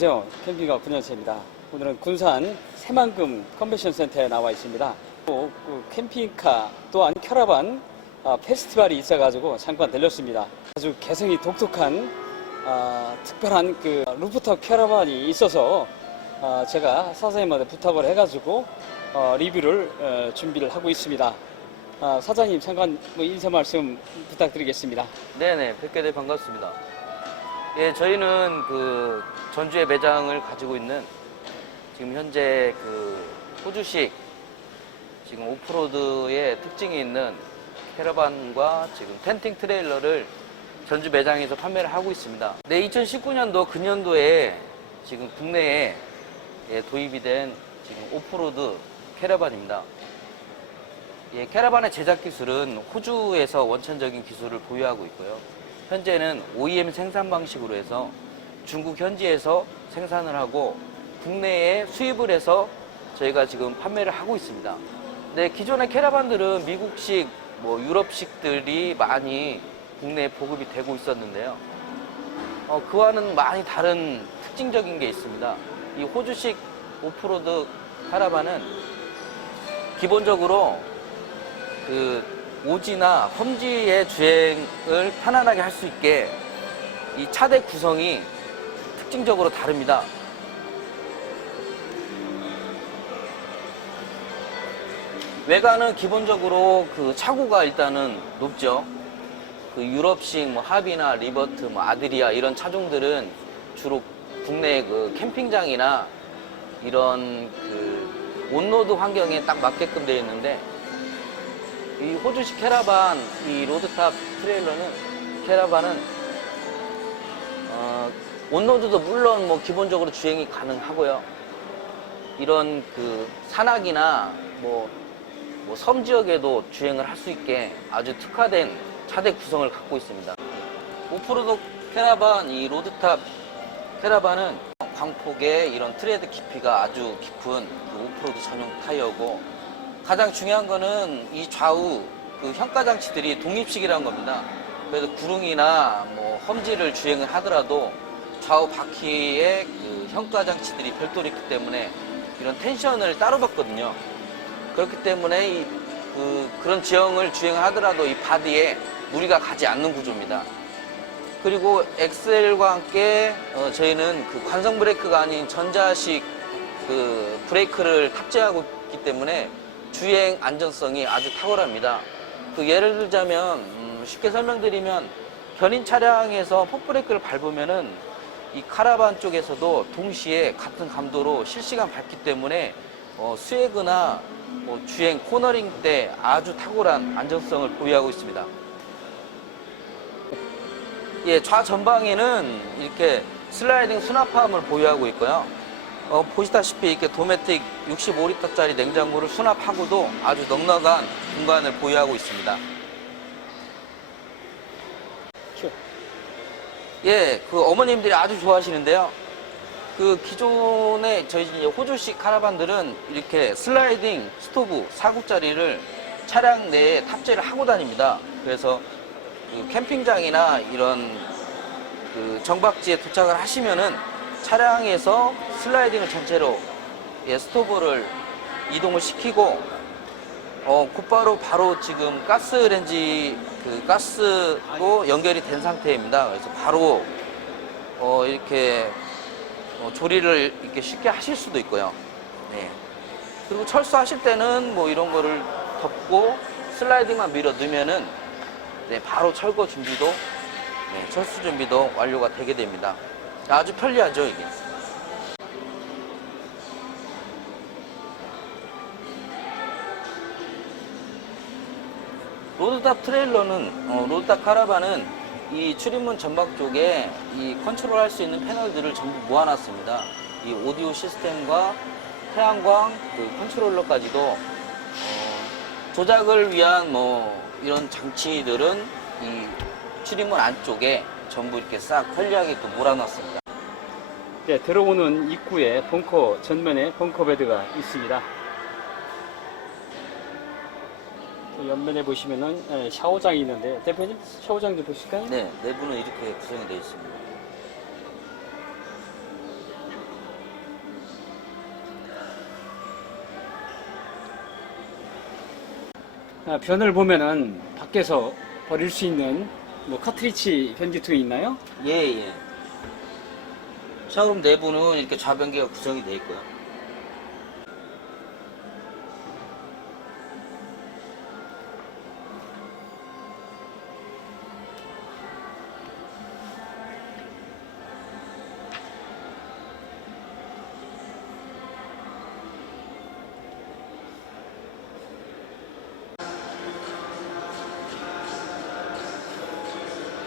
안녕하세요. 캠핑가 군현세입니다. 오늘은 군산 새만금 컨벤션 센터에 나와 있습니다. 또 그 캠핑카 또한 캐러반 아, 페스티벌이 있어가지고 잠깐 들렸습니다. 아주 개성이 독특한 아, 특별한 그 루프탑 캐러반이 있어서 아, 제가 사장님한테 부탁을 해가지고 어, 리뷰를 어, 준비를 하고 있습니다. 아, 사장님 잠깐 뭐 인사 말씀 부탁드리겠습니다. 네네, 돼 반갑습니다. 예, 저희는 그 전주에 매장을 가지고 있는 지금 현재 그 호주식 지금 오프로드의 특징이 있는 캐러반과 지금 텐팅 트레일러를 전주 매장에서 판매를 하고 있습니다. 네, 2019년도 금년도에 지금 국내에 예, 도입이 된 지금 오프로드 캐러반입니다. 예, 캐러반의 제작 기술은 호주에서 원천적인 기술을 보유하고 있고요. 현재는 OEM 생산 방식으로 해서 중국 현지에서 생산을 하고 국내에 수입을 해서 저희가 지금 판매를 하고 있습니다. 네, 기존의 캐러반들은 미국식, 뭐 유럽식들이 많이 국내에 보급이 되고 있었는데요. 어, 그와는 많이 다른 특징적인 게 있습니다. 이 호주식 오프로드 카라반은 기본적으로 그 오지나 험지의 주행을 편안하게 할 수 있게 이 차대 구성이 특징적으로 다릅니다. 외관은 기본적으로 그 차고가 일단은 높죠. 그 유럽식 뭐 하비나 리버트, 뭐 아드리아 이런 차종들은 주로 국내 그 캠핑장이나 이런 그 온로드 환경에 딱 맞게끔 되어 있는데 이 호주식 캐라반, 이 로드탑 트레일러는 캐라반은 어, 온로드도 물론 뭐 기본적으로 주행이 가능하고요. 이런 그 산악이나 뭐, 뭐 섬 지역에도 주행을 할 수 있게 아주 특화된 차대 구성을 갖고 있습니다. 오프로드 캐라반, 이 로드탑 캐라반은 광폭의 이런 트레드 깊이가 아주 깊은 그 오프로드 전용 타이어고 가장 중요한 거는 이 좌우 그 현가 장치들이 독립식이라는 겁니다. 그래서 구릉이나 뭐 험지를 주행을 하더라도 좌우 바퀴에 그 현가 장치들이 별도로 있기 때문에 이런 텐션을 따로 받거든요. 그렇기 때문에 이 그, 그런 지형을 주행을 하더라도 이 바디에 무리가 가지 않는 구조입니다. 그리고 엑셀과 함께 어, 저희는 그 관성 브레이크가 아닌 전자식 그 브레이크를 탑재하고 있기 때문에 주행 안전성이 아주 탁월합니다. 그 예를 들자면 음, 쉽게 설명드리면 견인 차량에서 폭브레이크를 밟으면은 이 카라반 쪽에서도 동시에 같은 감도로 실시간 밟기 때문에 어, 수에그나 뭐 주행 코너링 때 아주 탁월한 안정성을 보유하고 있습니다. 예, 좌전방에는 이렇게 슬라이딩 수납함을 보유하고 있고요. 어, 보시다시피 이렇게 도메틱 65리터짜리 냉장고를 수납하고도 아주 넉넉한 공간을 보유하고 있습니다. 큐. 예, 그 어머님들이 아주 좋아하시는데요. 그 기존에 저희 호주식 카라반들은 이렇게 슬라이딩 스토브 4국짜리를 차량 내에 탑재를 하고 다닙니다. 그래서 그 캠핑장이나 이런 그 정박지에 도착을 하시면은 차량에서 슬라이딩을 전체로 예, 스토브를 이동을 시키고 어, 곧바로 바로 지금 가스 렌지 그 가스로 연결이 된 상태입니다. 그래서 바로 어, 이렇게 어, 조리를 이렇게 쉽게 하실 수도 있고요. 네. 그리고 철수하실 때는 뭐 이런 거를 덮고 슬라이딩만 밀어 넣으면은 네, 바로 철거 준비도 네, 철수 준비도 완료가 되게 됩니다. 아주 편리하죠 이게. 로드탑 트레일러는 어, 로드탑 카라반은 이 출입문 전방 쪽에 이 컨트롤 할 수 있는 패널들을 전부 모아놨습니다. 이 오디오 시스템과 태양광 그 컨트롤러까지도 어, 조작을 위한 뭐 이런 장치들은 이 출입문 안쪽에 전부 이렇게 싹 편리하게 또 몰아놨습니다. 예, 들어오는 입구에 벙커 전면에 벙커 베드가 있습니다. 옆면에 보시면은 예, 샤워장이 있는데 대표님 샤워장 좀 보실까요? 네, 내부는 이렇게 구성이 되어 있습니다. 아, 변을 보면은 밖에서 버릴 수 있는 뭐 카트리지 변기통이 있나요? 예, 예. 샤워룸 내부는 이렇게 좌변기가 구성이 되어 있고요.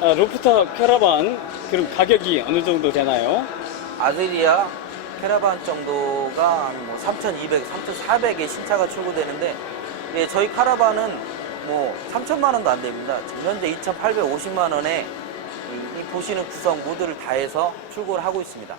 아, 로프터 캐러반 그럼 가격이 어느 정도 되나요? 아드리아 캐러반 정도가 한뭐 3,200, 3,400의 신차가 출고되는데 예, 저희 카라반은 뭐 3천만 원도 안 됩니다. 지금 현재 2,850만 원에 이, 이 보시는 구성 모두를 다 해서 출고를 하고 있습니다.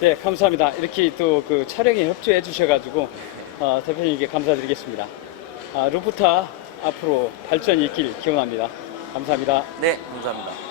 네, 감사합니다. 이렇게 또 그 촬영에 협조해 주셔가지고 어, 대표님께 감사드리겠습니다. 아, 루프타 앞으로 발전이 있길 기원합니다. 감사합니다. 네, 감사합니다.